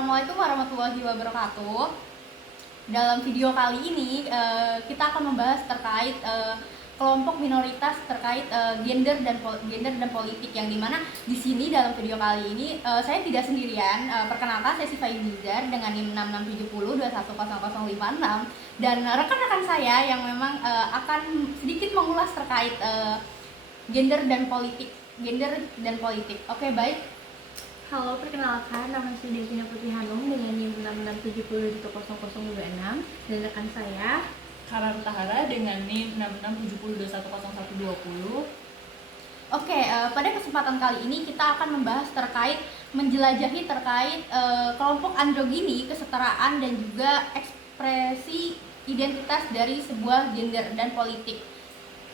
Assalamualaikum warahmatullahi wabarakatuh. Dalam video kali ini kita akan membahas terkait kelompok minoritas terkait gender dan politik, yang dimana di sini dalam video kali ini saya tidak sendirian. Perkenalkan, saya Siva Yudhizar dengan NIM 6670210056 dan rekan-rekan saya yang memang akan sedikit mengulas terkait gender dan politik. Oke, baik. Halo, perkenalkan, nama saya Devina Putri Hanum dengan NIM 6670100026 dan rekan saya Karan Tahara dengan NIM 6670210120. Oke, pada kesempatan kali ini kita akan membahas terkait menjelajahi terkait kelompok androgini, kesetaraan dan juga ekspresi identitas dari sebuah gender dan politik.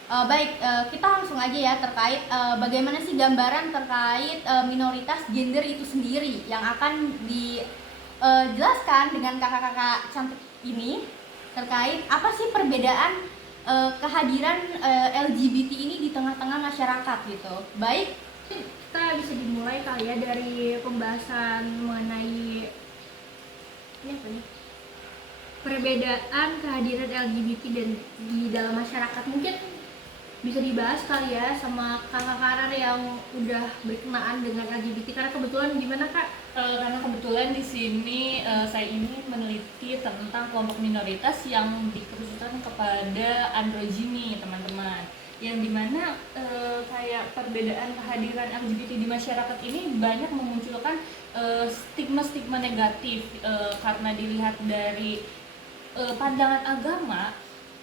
Baik, kita langsung aja ya terkait bagaimana sih gambaran terkait minoritas gender itu sendiri yang akan dijelaskan dengan kakak-kakak cantik ini, terkait apa sih perbedaan kehadiran LGBT ini di tengah-tengah masyarakat gitu. Baik, kita bisa dimulai kali ya dari pembahasan mengenai ini apa nih? Perbedaan kehadiran LGBT dan di dalam masyarakat. Mungkin bisa dibahas kali ya sama kakak Karar yang udah berkenaan dengan LGBT, karena kebetulan gimana Kak? Karena kebetulan di sini saya ini meneliti tentang kelompok minoritas yang dikhususkan kepada androgini, teman-teman. Yang dimana kayak perbedaan kehadiran LGBT di masyarakat ini banyak memunculkan stigma-stigma negatif karena dilihat dari pandangan agama.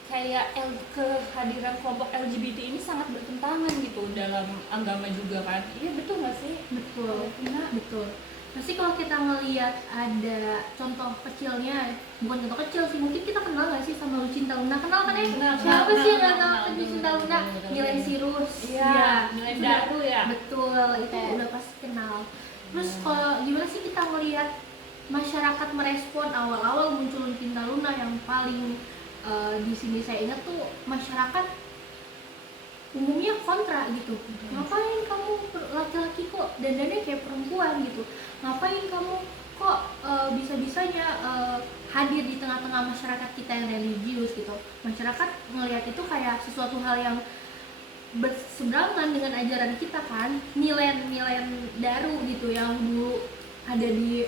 Kayak kehadiran kelompok LGBT ini sangat bertentangan gitu dalam agama juga kan. Iya, betul nggak sih? Betul, betul. Pasti kalau kita ngelihat ada contoh kecilnya, bukan contoh kecil sih, mungkin kita kenal nggak sih sama Lucinta Luna? Kenal kan ya? Siapa sih yang nggak kenal Lucinta Luna? Miley Cyrus. Iya, Miley Daru ya. Betul, itu udah pasti kenal. Terus kalau gimana sih kita ngelihat masyarakat merespon awal-awal muncul Lucinta Luna, yang paling di sini saya ingat tuh masyarakat umumnya kontra gitu. Ngapain kamu laki-laki kok dandannya kayak perempuan gitu? Ngapain kamu kok bisa-bisanya hadir di tengah-tengah masyarakat kita yang religius gitu? Masyarakat ngelihat itu kayak sesuatu hal yang berseberangan dengan ajaran kita kan, nilai-nilai Daru gitu yang dulu ada di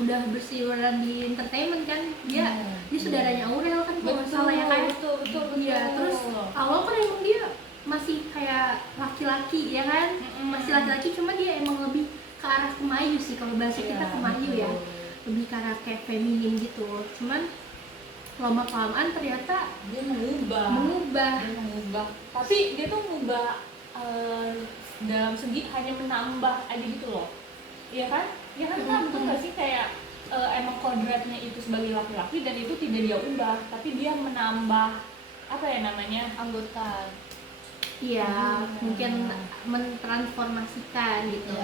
udah berseliweran di entertainment kan, dia saudaranya Aurel kan kalau nggak salah ya kayak betul. Iya, terus awal kan emang dia masih kayak laki-laki ya kan, masih laki-laki, cuma dia emang lebih ke arah kemayu sih, kalau bahasa kita kemayu ya, lebih ke arah kayak feminin gitu. Cuman lama kelamaan ternyata dia mengubah, tapi dia tuh mengubah dalam segi hanya menambah aja gitu loh, iya kan? Ya kan, betul nggak sih, kayak emang kodratnya itu sebagai laki-laki dan itu tidak dia ubah, tapi dia menambah apa ya namanya, anggota. Iya, mungkin mentransformasikan gitu.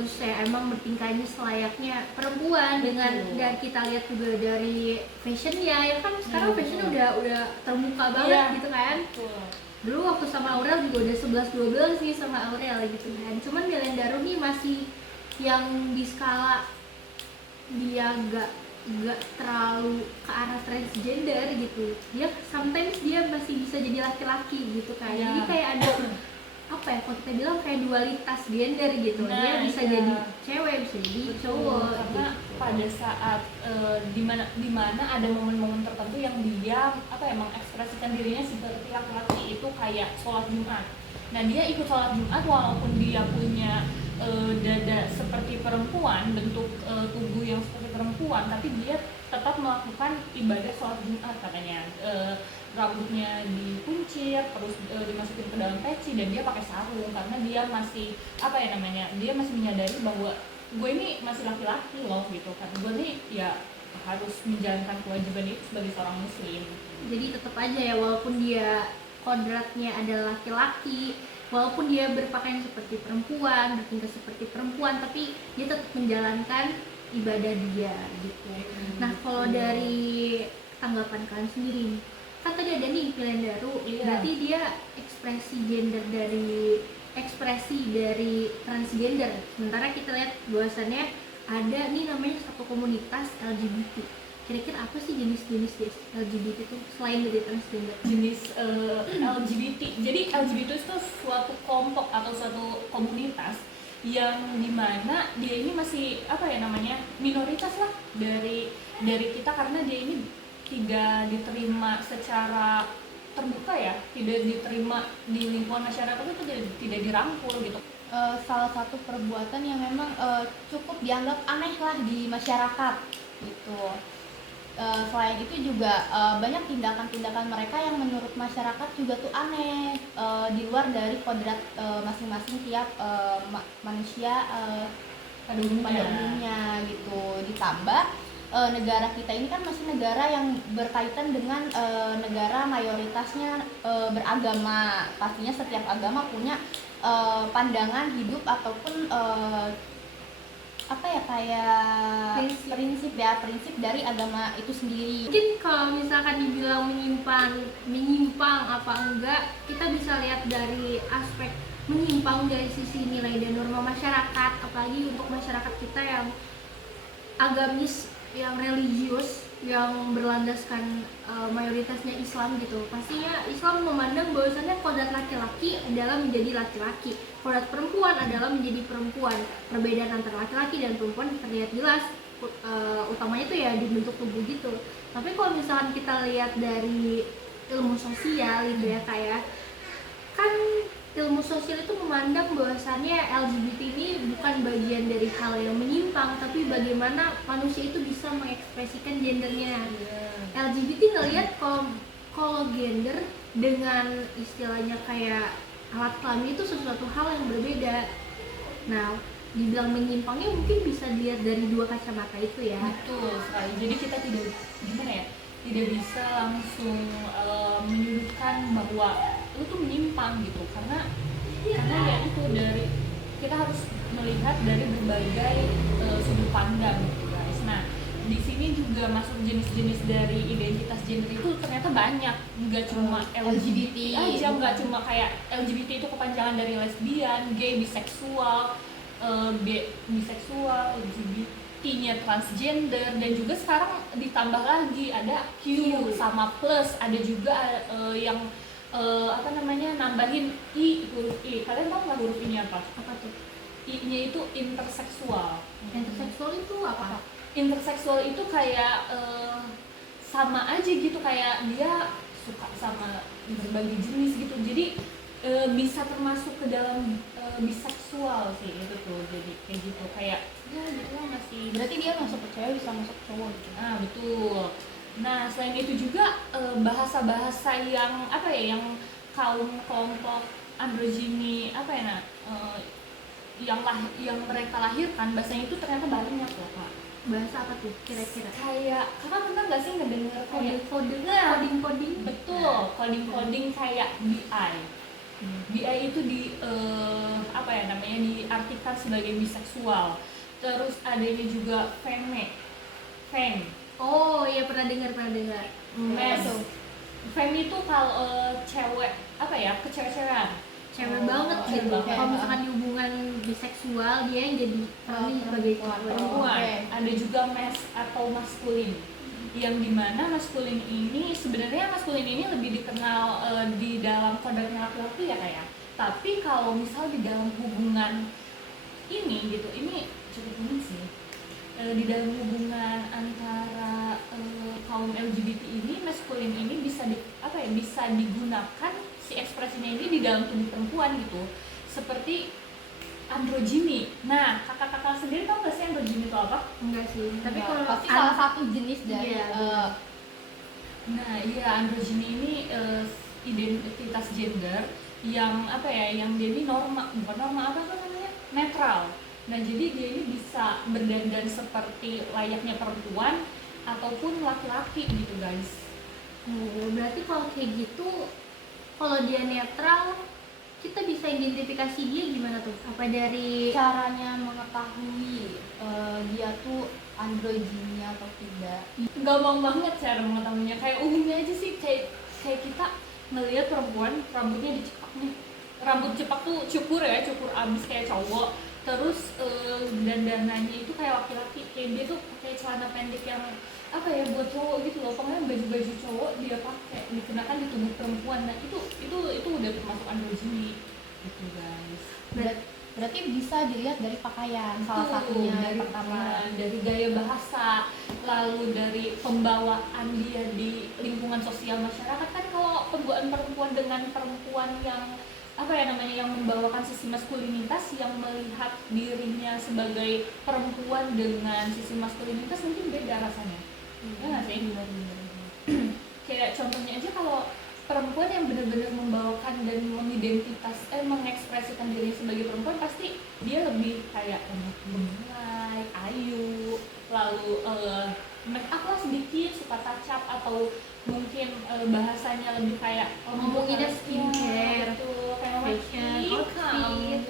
Terus saya emang bertingkahnya selayaknya perempuan dengan, dan kita lihat juga dari fashionnya ya kan, sekarang fashion udah terbuka banget gitu kan. Dulu waktu sama Aurel juga udah 11-12 nih sama Aurel gitu kan. Cuman Miley Daru nih masih yang di skala dia gak terlalu ke arah transgender gitu. Dia sometimes dia masih bisa jadi laki-laki gitu kan. Jadi kayak ada apa ya, kalau kita bilang kayak dualitas gender gitu. Dia bisa jadi cewek, bisa jadi cowok. Karena gitu. Pada saat dimana ada momen-momen tertentu yang dia mengekspresikan dirinya seperti laki-laki, itu kayak sholat Jumat. Nah, dia ikut sholat Jumat walaupun dia punya dada seperti perempuan, bentuk tubuh yang seperti perempuan, tapi dia tetap melakukan ibadah sholat Jumat katanya. Rambutnya dikuncir, terus dimasukin ke dalam peci, dan dia pakai sarung karena dia masih dia masih menyadari bahwa gue ini masih laki-laki loh gitu kan, gue ini ya harus menjalankan kewajiban itu sebagai seorang muslim. Jadi tetap aja ya, walaupun dia kodratnya adalah laki-laki, walaupun dia berpakaian seperti perempuan, bertingkah seperti perempuan, tapi dia tetap menjalankan ibadah dia gitu. Nah, kalau dari tanggapan kalian sendiri, kan tadi ada nih Miley Daru, berarti dia ekspresi dari transgender. Sementara kita lihat bahwasannya ada nih namanya satu komunitas LGBT. Kira-kira apa sih jenis-jenis LGBT itu selain dari transgender? Jenis LGBT. Jadi LGBT itu suatu kelompok atau suatu komunitas yang dimana dia ini masih apa ya namanya minoritas lah dari kita, karena dia ini tidak diterima secara terbuka ya, tidak diterima di lingkungan masyarakat, itu tidak dirangkul gitu. Salah satu perbuatan yang memang cukup dianggap aneh lah di masyarakat gitu. Selain itu juga banyak tindakan-tindakan mereka yang menurut masyarakat juga tuh aneh, di luar dari kodrat masing-masing tiap manusia Pada umumnya gitu. Ditambah negara kita ini kan masih negara yang berkaitan dengan negara mayoritasnya beragama. Pastinya setiap agama punya pandangan hidup ataupun apa ya, kayak prinsip dari agama itu sendiri. Mungkin kalau misalkan dibilang menyimpang apa enggak, kita bisa lihat dari aspek menyimpang dari sisi nilai dan norma masyarakat, apalagi untuk masyarakat kita yang agamis, yang religius, yang berlandaskan mayoritasnya Islam gitu. Pastinya Islam memandang bahwasannya kodrat laki-laki adalah menjadi laki-laki, kodrat perempuan adalah menjadi perempuan. Perbedaan antara laki-laki dan perempuan terlihat jelas, utamanya itu ya di bentuk tubuh gitu. Tapi kalau misalkan kita lihat dari ilmu sosial gitu ya, kayak kan ilmu sosial itu memandang bahwasannya LGBT ini bukan bagian dari hal yang menyimpang, tapi bagaimana manusia itu bisa mengekspresikan gendernya. LGBT ngelihat kalau gender dengan istilahnya kayak alat kelamin itu sesuatu hal yang berbeda. Nah, dibilang menyimpangnya mungkin bisa dilihat dari dua kacamata itu ya. Betul sekali. Jadi kita tidak bisa langsung menyudutkan bahwa itu tuh menyimpang gitu, karena ya itu dari kita harus melihat dari berbagai sudut pandang gitu guys. Nah, di sini juga masuk jenis-jenis dari identitas gender itu ternyata banyak, nggak cuma LGBT aja, nggak cuma kayak LGBT itu kepanjangan dari lesbian, gay, biseksual, LGBT-nya transgender, dan juga sekarang ditambah lagi ada Q sama plus, ada juga yang nambahin huruf I. Kalian tahu nggak huruf I-nya apa? Apa tuh? I-nya itu interseksual. Interseksual itu apa? Interseksual itu kayak sama aja gitu, kayak dia suka sama berbagai jenis gitu, jadi bisa termasuk ke dalam biseksual sih itu tuh. Jadi kayak gitu, kayak ya gitu lah, masih Berarti dia masuk ke cewek bisa masuk ke cowok gitu. betul. Nah, selain itu juga bahasa-bahasa yang apa ya, yang kaum kelompok androgini apa ya, yang mereka lahirkan, bahasanya itu ternyata banyak loh Kak. Bahasa apa tuh kira-kira? Kayak kakak pernah nggak sih ngedenger kayak Coding. betul, coding kayak BI. BI itu diartikan sebagai biseksual. Terus adanya juga femme. Oh iya, pernah dengar. Mes. Femme itu kalau cewek kecewek-cewekan. Cewek banget Cewek gitu. banget. Kalau misalkan di hubungan biseksual, dia yang jadi sebagai Perempuan. Ada juga mes atau maskulin, yang dimana maskulin ini sebenarnya lebih dikenal di dalam kodratnya laki-laki ya kayak. Tapi kalau misal di dalam hubungan ini gitu, ini cukup unik sih. Di dalam hubungan antara kaum LGBT ini, maskulin ini bisa digunakan si ekspresinya ini di dalam tubuh perempuan gitu, seperti androgini. Nah, kakak-kakak sendiri tahu nggak sih androgini itu apa? Enggak sih, tapi kalau pasti salah satu jenis dari Nah, iya, androgini ini identitas gender yang yang dia ini netral. Nah, jadi dia ini bisa berdandan seperti layaknya perempuan ataupun laki-laki gitu guys. Oh, berarti kalau kayak gitu, kalau dia netral, kita bisa identifikasi dia gimana tuh? Apa dari caranya mengetahui dia tuh androgini atau tidak? Gampang banget cara mengetahuinya, kayak umumnya aja sih, kayak kita ngelihat perempuan rambutnya dicepak nih, rambut cepak tuh cukur abis kayak cowok, terus dandanannya itu kayak laki-laki, kayak dia tuh pakai celana pendek yang apa ya buat cowok gitu loh, pokoknya baju-baju cowok dia pakai dikenakan di tubuh perempuan. Nah itu udah termasuk androgyny gitu guys. Berarti bisa dilihat dari pakaian salah satunya dari pertama. dari gaya bahasa, lalu dari pembawaan dia di lingkungan sosial masyarakat. Kan kalau pembawaan perempuan dengan perempuan yang apa ya namanya, yang membawakan sisi maskulinitas, yang melihat dirinya sebagai perempuan dengan sisi maskulinitas mungkin beda rasanya. Ya nggak sih? Kayak contohnya aja, kalau perempuan yang benar-benar membawakan dan mengekspresikan diri sebagai perempuan, pasti dia lebih kayak gemulai, ayu, lalu make up lah sedikit, suka touch up, atau mungkin bahasanya lebih kayak ngomonginnya skincare gitu, kayak fashion, outfit,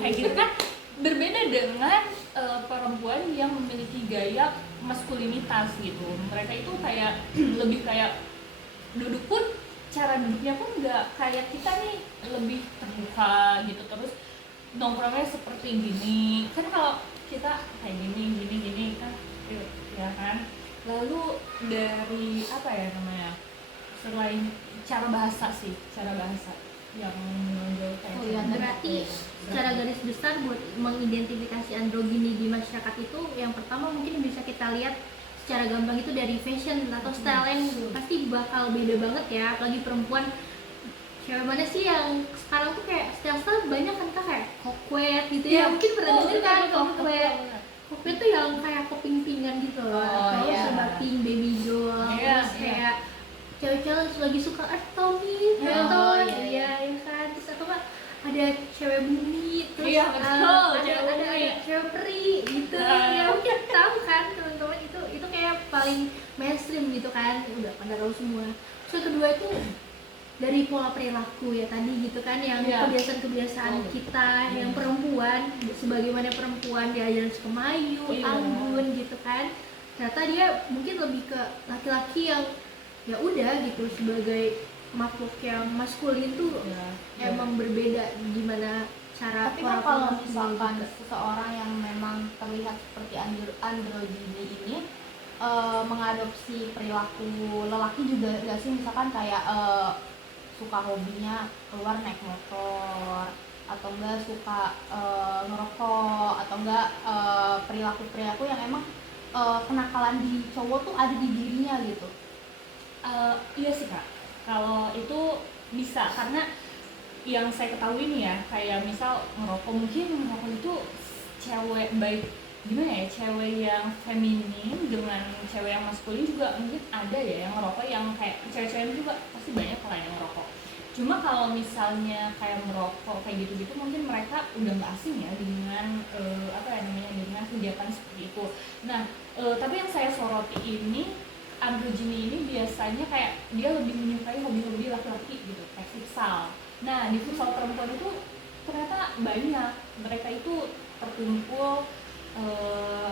kayak gitu kan. Berbeda dengan perempuan yang memiliki gaya maskulinitas gitu. Mereka itu kayak lebih kayak duduk pun, cara duduknya pun nggak kayak kita nih, lebih terbuka gitu, terus nongkrongnya seperti gini kan. Kalau kita kayak gini kan ya kan. Lalu dari apa ya namanya, selain cara bahasa yang menonjol kayak berarti secara garis besar buat mengidentifikasi androgyny di masyarakat itu, yang pertama mungkin bisa kita lihat secara gampang itu dari fashion atau style yang pasti bakal beda banget ya. Apalagi perempuan, cewek mana sih yang sekarang tuh kayak style banyak kan Kak, kayak kokwet gitu ya, mungkin pernah denger kan kokwet. Kokwet tuh yang kayak keping-pingan gitu loh, terus serba pink, baby doll, terus kayak cewek-cewek lagi suka earth tone ya kan. Terus atau kan ada cewek bumi, terus ada cewek peri gitu. Ya mungkin tahu kan teman-teman, itu kayak paling mainstream gitu kan, udah pada tahu semua. Terus yang kedua itu dari pola perilaku ya tadi gitu kan, yang kebiasaan-kebiasaan kita yang perempuan, sebagaimana perempuan diajarin suka mayu, anggun gitu kan. Ternyata dia mungkin lebih ke laki-laki yang ya udah gitu, sebagai makhluk yang maskulin tuh emang berbeda gimana cara. Tapi kan kalau misalkan seseorang yang memang terlihat seperti androgyny ini mengadopsi perilaku lelaki juga nggak sih? Misalkan kayak suka hobinya keluar naik motor, atau enggak suka ngerokok, atau enggak perilaku-perilaku yang emang kenakalan di cowok tuh ada di dirinya gitu. Iya sih Kak, kalau itu bisa, karena yang saya ketahui nih ya, kayak misal ngerokok, mungkin ngerokok itu cewek baik gimana ya, cewek yang feminin dengan cewek yang maskulin juga mungkin ada ya yang ngerokok, yang kayak cewek-cewek juga pasti banyak lah yang ngerokok. Cuma kalau misalnya kayak merokok kayak gitu-gitu, mungkin mereka udah nggak asing ya dengan apa ya namanya, dengan kegiatan seperti itu. Nah, tapi yang saya soroti ini, androgyny ini biasanya kayak dia lebih menyukai hobi-hobi laki-laki gitu, kayak futsal. Nah, di futsal perempuan itu ternyata banyak, mereka itu terkumpul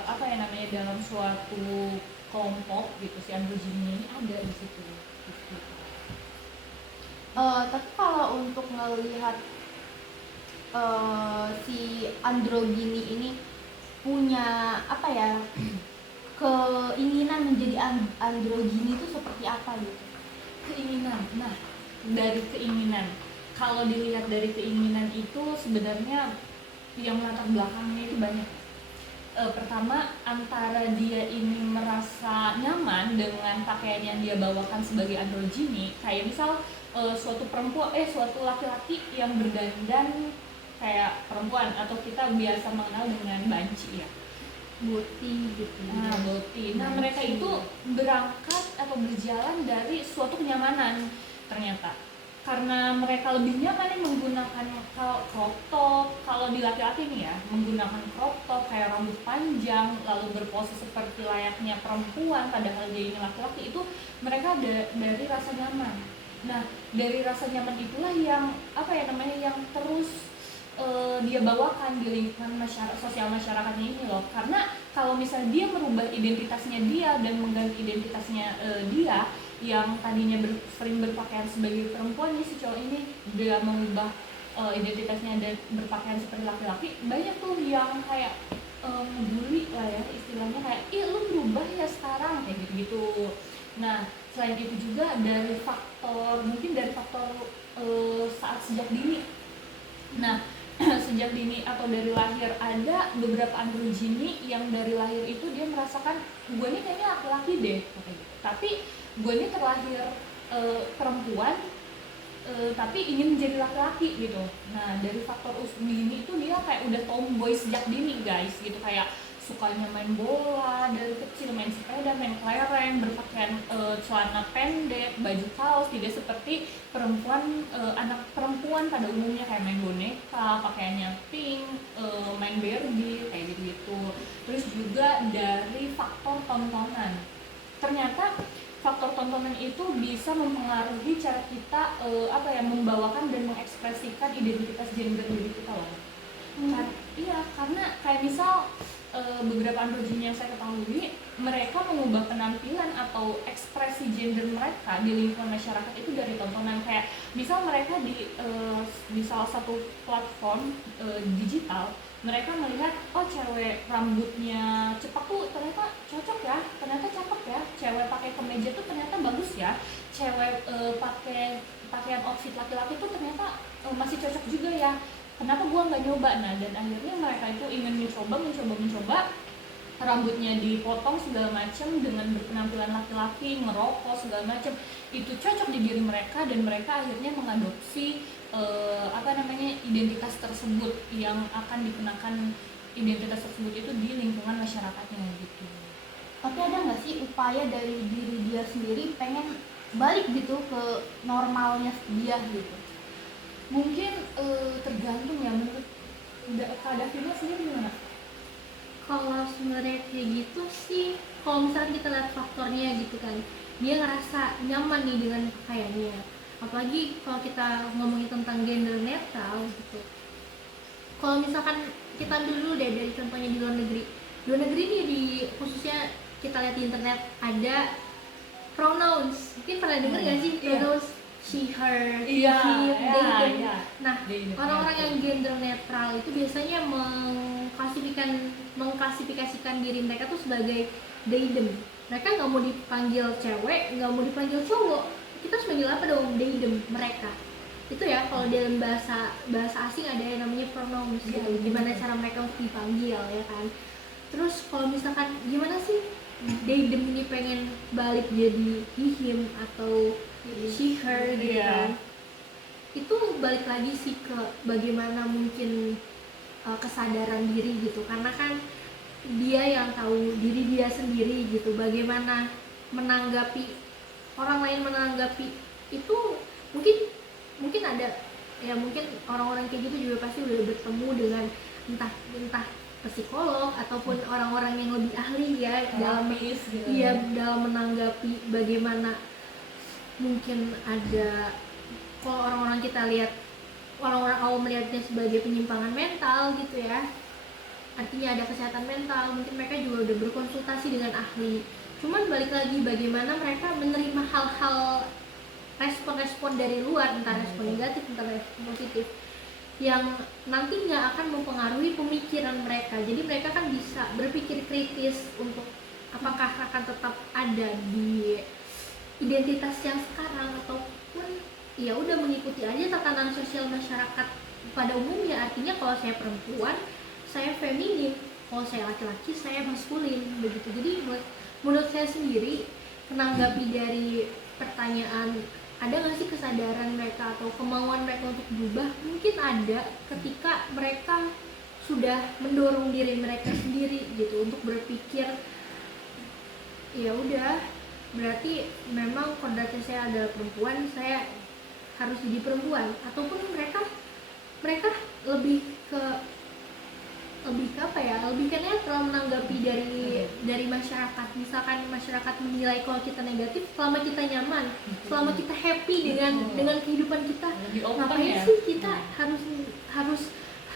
apa ya namanya, dalam suatu kelompok gitu. Si androgyny ini ada di situ gitu. Tapi kalau untuk ngelihat si androgyny ini punya apa ya, keinginan menjadi androgyny itu seperti apa gitu? Keinginan. Nah, dari keinginan, kalau dilihat dari keinginan itu sebenarnya yang latar belakangnya itu banyak. Pertama, antara dia ini merasa nyaman dengan pakaian yang dia bawakan sebagai androgyny, kayak misal suatu laki-laki yang berdandan kayak perempuan, atau kita biasa mengenal dengan banci ya, boti gitu. Boti. Nah, mereka itu berangkat atau berjalan dari suatu kenyamanan ternyata. Karena mereka lebih nyaman menggunakan crop top, kalau di laki-laki nih ya, menggunakan crop top kayak rambut panjang, lalu berpose seperti layaknya perempuan padahal dia ini laki-laki, itu mereka dari rasa nyaman. Nah, dari rasa nyaman itulah yang apa ya namanya, yang terus dia bawakan di lingkungan sosial masyarakatnya ini loh. Karena kalau misalnya dia merubah identitasnya dia dan mengganti identitasnya dia yang tadinya sering berpakaian sebagai perempuan, nih si cowok ini dia mengubah identitasnya dan berpakaian seperti laki-laki, banyak tuh yang kayak ngebully lah ya istilahnya, kayak ih lu berubah ya sekarang kayak gitu-gitu. Nah selain itu juga dari faktor, mungkin dari faktor saat sejak dini. Nah sejak dini atau dari lahir, ada beberapa androgini yang dari lahir itu dia merasakan gue ini kayaknya laki-laki deh kayak gitu, tapi gue ini terlahir perempuan tapi ingin menjadi laki-laki gitu. Nah dari faktor dini itu dia kayak udah tomboy sejak dini guys gitu, kayak sukanya main bola dari kecil, main sepeda, main kelereng, berpakaian celana pendek, baju kaos, tidak seperti perempuan, anak perempuan pada umumnya kayak main boneka, pakaiannya pink, main Barbie kayak gitu-gitu. Terus juga dari faktor tontonan, ternyata faktor tontonan itu bisa mempengaruhi cara kita membawakan dan mengekspresikan identitas gender diri kita loh. Iya, karena kayak misal beberapa androgini yang saya ketahui, mereka mengubah penampilan atau ekspresi gender mereka di lingkungan masyarakat itu dari tontonan. Kayak misal mereka di salah satu platform digital, mereka melihat oh cewek rambutnya cepak tuh ternyata cocok ya, ternyata cakep ya, cewek pakai kemeja tuh ternyata bagus ya, cewek pakai pakaian outfit laki-laki tuh ternyata masih cocok juga ya, kenapa gua nggak nyoba. Nah dan akhirnya mereka itu ingin mencoba rambutnya dipotong segala macam dengan berpenampilan laki-laki, ngerokok segala macam, itu cocok di diri mereka dan mereka akhirnya mengadopsi identitas tersebut yang akan dikenakan identitas tersebut itu di lingkungan masyarakatnya gitu. Tapi ada nggak sih upaya dari diri dia sendiri pengen balik gitu ke normalnya dia gitu? Mungkin tergantung ya, menurut Kak Davina sendiri gimana? Kalau sebenarnya kayak gitu sih, kalau misalnya kita lihat faktornya gitu kan, dia ngerasa nyaman nih dengan pakaiannya. Apalagi kalau kita ngomongin tentang gender netral gitu. Kalau misalkan kita ambil dulu deh dari contohnya di luar negeri. Di luar negeri nih, di khususnya kita lihat di internet ada pronouns. Mungkin pernah dengar nggak sih pronouns she, her, Iya, him, they, them. iya. Nah, orang-orang yang gender netral itu biasanya mengklasifikasikan diri mereka tuh sebagai they, them. Mereka nggak mau dipanggil cewek, nggak mau dipanggil cowok. Kita harus manggil apa dong? They, them, mereka. Itu ya kalau dalam bahasa asing ada yang namanya pronouns gitu. Gimana cara mereka untuk dipanggil ya kan. Terus kalau misalkan gimana sih they, them ini pengen balik jadi he, him atau she, her gitu kan. Itu balik lagi sih ke bagaimana mungkin kesadaran diri gitu, karena kan dia yang tahu diri dia sendiri gitu, bagaimana menanggapi orang lain menanggapi itu. Mungkin ada ya, mungkin orang-orang kayak gitu juga pasti udah bertemu dengan entah psikolog ataupun orang-orang yang lebih ahli ya dalam menanggapi bagaimana mungkin ada, kalau orang-orang kita lihat, orang-orang awam melihatnya sebagai penyimpangan mental gitu ya, artinya ada kesehatan mental, mungkin mereka juga udah berkonsultasi dengan ahli. Cuman balik lagi bagaimana mereka menerima hal-hal, respon-respon dari luar, entah respon negatif entah respon positif, yang nantinya akan mempengaruhi pemikiran mereka. Jadi mereka kan bisa berpikir kritis untuk apakah akan tetap ada di identitas yang sekarang ataupun ya udah mengikuti aja tatanan sosial masyarakat pada umumnya. Artinya kalau saya perempuan saya feminin, kalau saya laki-laki saya maskulin begitu. Jadi menurut saya sendiri, menanggapi dari pertanyaan ada nggak sih kesadaran mereka atau kemauan mereka untuk berubah, mungkin ada ketika mereka sudah mendorong diri mereka sendiri gitu untuk berpikir ya udah, berarti memang kodratnya saya adalah perempuan, saya harus jadi perempuan. Ataupun mereka lebih ke netral menanggapi dari masyarakat. Misalkan masyarakat menilai kalau kita negatif, selama kita nyaman, selama kita happy dengan kehidupan kita, ngapain sih kita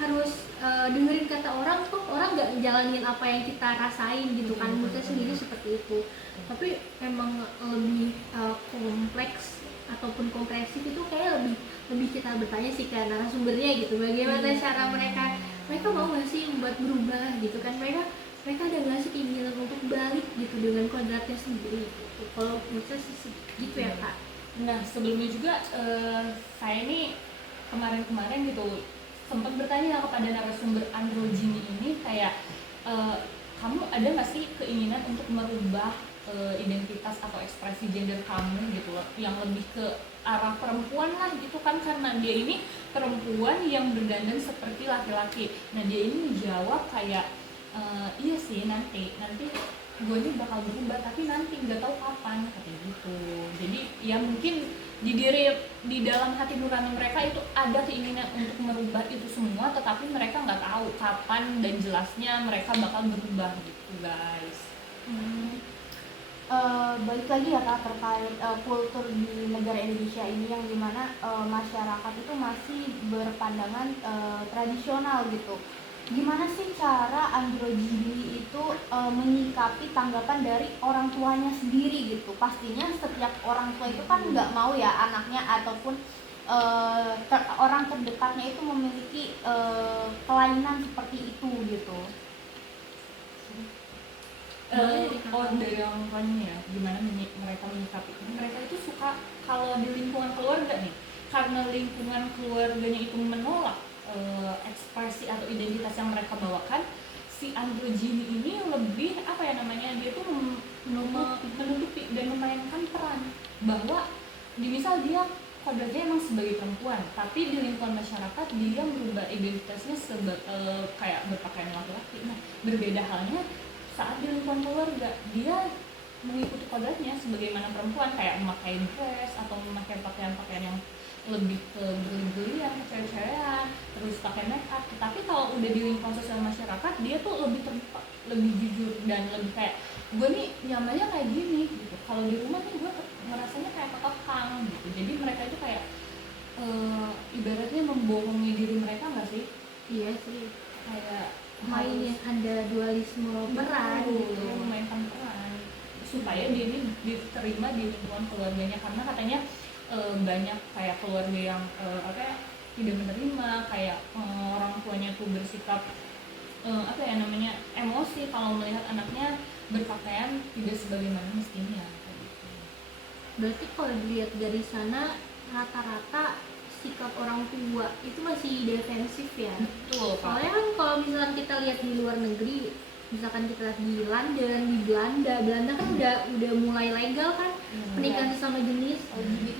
harus dengerin kata orang, kok orang nggak ngejalanin apa yang kita rasain gitu kan. Menurut saya sendiri seperti itu. Tapi emang lebih kompleks ataupun kompresif itu kayak lebih kita bertanya sih ke narasumbernya gitu, bagaimana cara mereka mau nggak sih buat berubah gitu kan, mereka ada nggak sih keinginan untuk balik gitu dengan kodratnya sendiri gitu. Kalau menurut saya sih gitu ya Kak. Nah sebelumnya juga saya ini kemarin gitu sempat bertanya kepada narasumber androgyny ini kayak kamu ada nggak sih keinginan untuk merubah identitas atau ekspresi gender kamu gitu loh, yang lebih ke arah perempuan lah gitu kan, karena dia ini perempuan yang berdandan seperti laki-laki. Nah dia ini menjawab kayak iya sih nanti gue ini bakal berubah tapi nanti nggak tahu kapan kayak gitu. Jadi ya mungkin di dalam hati nurani mereka itu ada keinginan untuk merubah itu semua, tetapi mereka nggak tahu kapan dan jelasnya mereka bakal berubah gitu guys. Balik lagi ya Kak terkait kultur di negara Indonesia ini yang dimana masyarakat itu masih berpandangan tradisional gitu. Gimana sih cara androgyny itu menyikapi tanggapan dari orang tuanya sendiri gitu? Pastinya setiap orang tua itu kan nggak mau ya anaknya ataupun orang terdekatnya itu memiliki kelainan seperti itu gitu. Dari orang tuanya ya, gimana mereka menyikapi? Mereka itu suka kalau di lingkungan keluarga nih, karena lingkungan keluarganya itu menolak ekspresi atau identitas yang mereka bawakan, si androgyny ini lebih apa ya namanya, dia tuh menutupi dan memainkan peran bahwa misal dia kodratnya emang sebagai perempuan, tapi di lingkungan masyarakat dia merubah identitasnya kayak berpakaian laki-laki. Nah berbeda halnya saat di lingkungan keluarga, dia mengikuti kodratnya sebagaimana perempuan, kayak memakai dress atau memakai pakaian-pakaian yang lebih ke geli-gelian, kecewek-cewekan, terus pakai make up. Tapi kalau udah di lingkungan sosial masyarakat, dia tuh lebih terbuka, lebih jujur dan lebih kayak gue nih nyamannya kayak gini gitu. Kalau di rumah nih gue merasanya kayak kekang gitu. Jadi mereka itu kayak ibaratnya membohongi diri mereka nggak sih? Iya sih, Kayak mainnya ada dualisme peran gitu, memainkan peran supaya dia ini diterima di lingkungan keluarganya, karena katanya banyak kayak keluarga yang tidak menerima, kayak orang tuanya tuh bersikap emosi kalau melihat anaknya berpakaian tidak sebagaimana mestinya gitu. Berarti kalau dilihat dari sana rata-rata sikap orang tua itu masih defensif ya. Betul. Soalnya kan kalau misalkan kita lihat di luar negeri, misalkan kita lihat di London, di Belanda kan udah mulai legal kan pernikahan sesama jenis.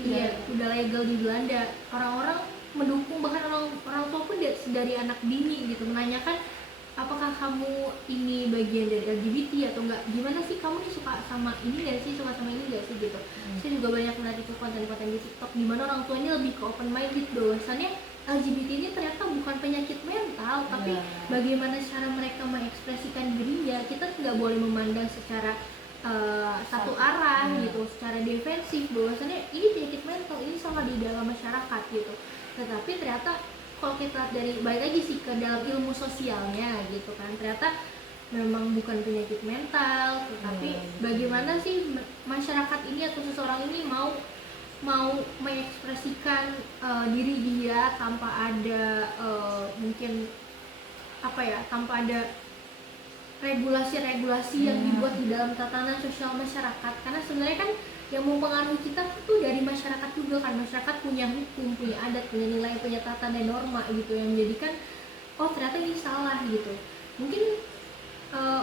Iya, udah legal di Belanda. Orang-orang mendukung, bahkan orang tua pun dari anak dini gitu menanyakan apakah kamu ini bagian dari LGBT atau enggak, gimana sih kamu nih suka sama ini nggak sih, suka sama ini nggak sih gitu. Saya juga banyak melihat itu konten-konten di TikTok di mana orang tuanya lebih ke open minded bahwasannya LGBT ini ternyata bukan penyakit mental, tapi bagaimana cara mereka mengekspresikan dirinya. Kita nggak boleh memandang secara satu arah gitu, secara defensif bahwasannya ini penyakit mental, ini salah di dalam masyarakat gitu. Tetapi ternyata kalau kita lihat dari balik lagi sih ke dalam ilmu sosialnya gitu kan, ternyata memang bukan penyakit mental, tetapi bagaimana sih masyarakat ini atau seseorang ini mau mengekspresikan diri dia tanpa ada mungkin tanpa ada regulasi-regulasi yang dibuat di dalam tatanan sosial masyarakat. Karena sebenarnya kan yang mempengaruhi kita itu dari masyarakat juga kan, masyarakat punya hukum, punya adat, punya nilai, punya tata dan norma gitu yang menjadikan oh ternyata ini salah gitu. Mungkin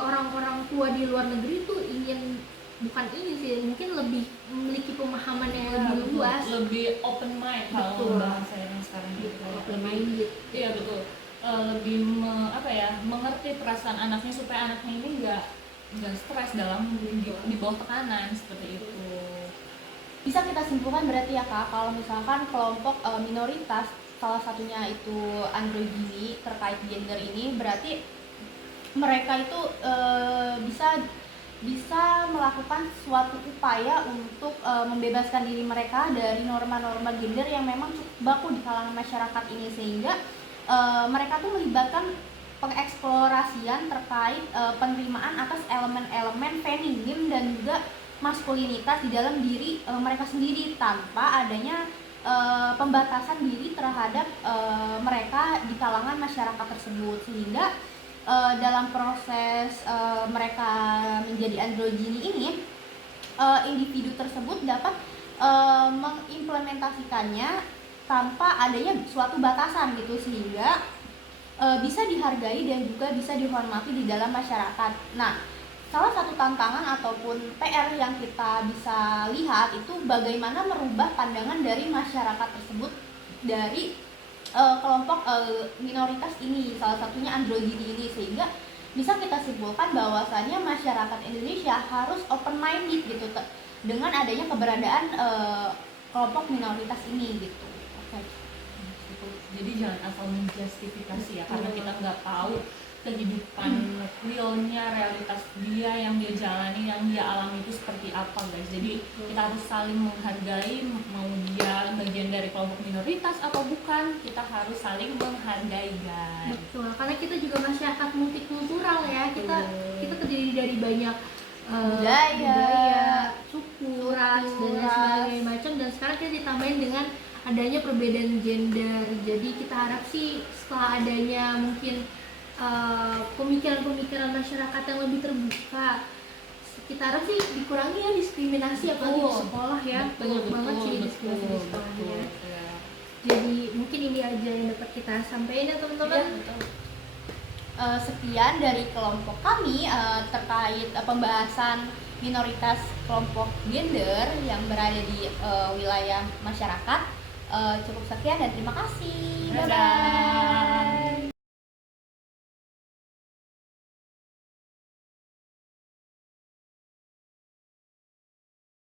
orang-orang tua di luar negeri tuh ingin bukan ini sih, mungkin lebih memiliki pemahaman yang lebih luas, lebih open mind kalau bahasa yang sekarang gitu, open mind gitu. Iya betul, lebih mengerti perasaan anaknya supaya anaknya ini nggak stres dalam di bawah tekanan seperti itu. Bisa kita simpulkan berarti ya Kak, kalau misalkan kelompok minoritas salah satunya itu androgyny terkait gender ini, berarti mereka itu bisa melakukan suatu upaya untuk membebaskan diri mereka dari norma-norma gender yang memang cukup baku di kalangan masyarakat ini, sehingga mereka tuh melibatkan pengeksplorasian terkait penerimaan atas elemen-elemen feminim dan juga maskulinitas di dalam diri mereka sendiri tanpa adanya pembatasan diri terhadap mereka di kalangan masyarakat tersebut, sehingga dalam proses mereka menjadi androgini ini individu tersebut dapat mengimplementasikannya tanpa adanya suatu batasan gitu, sehingga bisa dihargai dan juga bisa dihormati di dalam masyarakat. Nah, salah satu tantangan ataupun PR yang kita bisa lihat itu bagaimana merubah pandangan dari masyarakat tersebut dari kelompok minoritas ini, salah satunya androgini ini, sehingga bisa kita simpulkan bahwasannya masyarakat Indonesia harus open minded gitu dengan adanya keberadaan kelompok minoritas ini gitu. Jadi jangan asal menjustifikasi ya, karena kita nggak tahu kehidupan realnya, realitas dia yang dia jalani, yang dia alami itu seperti apa guys. Jadi kita harus saling menghargai, mau dia bagian dari kelompok minoritas atau bukan, kita harus saling menghargai guys. Betul, karena kita juga masyarakat multikultural ya, kita terdiri dari banyak budaya, suku, ras, dan lain sebagainya macam, dan sekarang kita ditambahin dengan adanya perbedaan gender. Jadi kita harap sih setelah adanya mungkin pemikiran-pemikiran masyarakat yang lebih terbuka, kita harap sih dikurangi ya diskriminasi apalagi di sekolah ya. Banyak banget sih diskriminasi di sekolahnya. Jadi mungkin ini aja yang dapat kita sampaikan ya teman-teman. Sekian dari kelompok kami terkait pembahasan minoritas kelompok gender yang berada di wilayah masyarakat. Cukup sekian dan terima kasih. Bye-bye.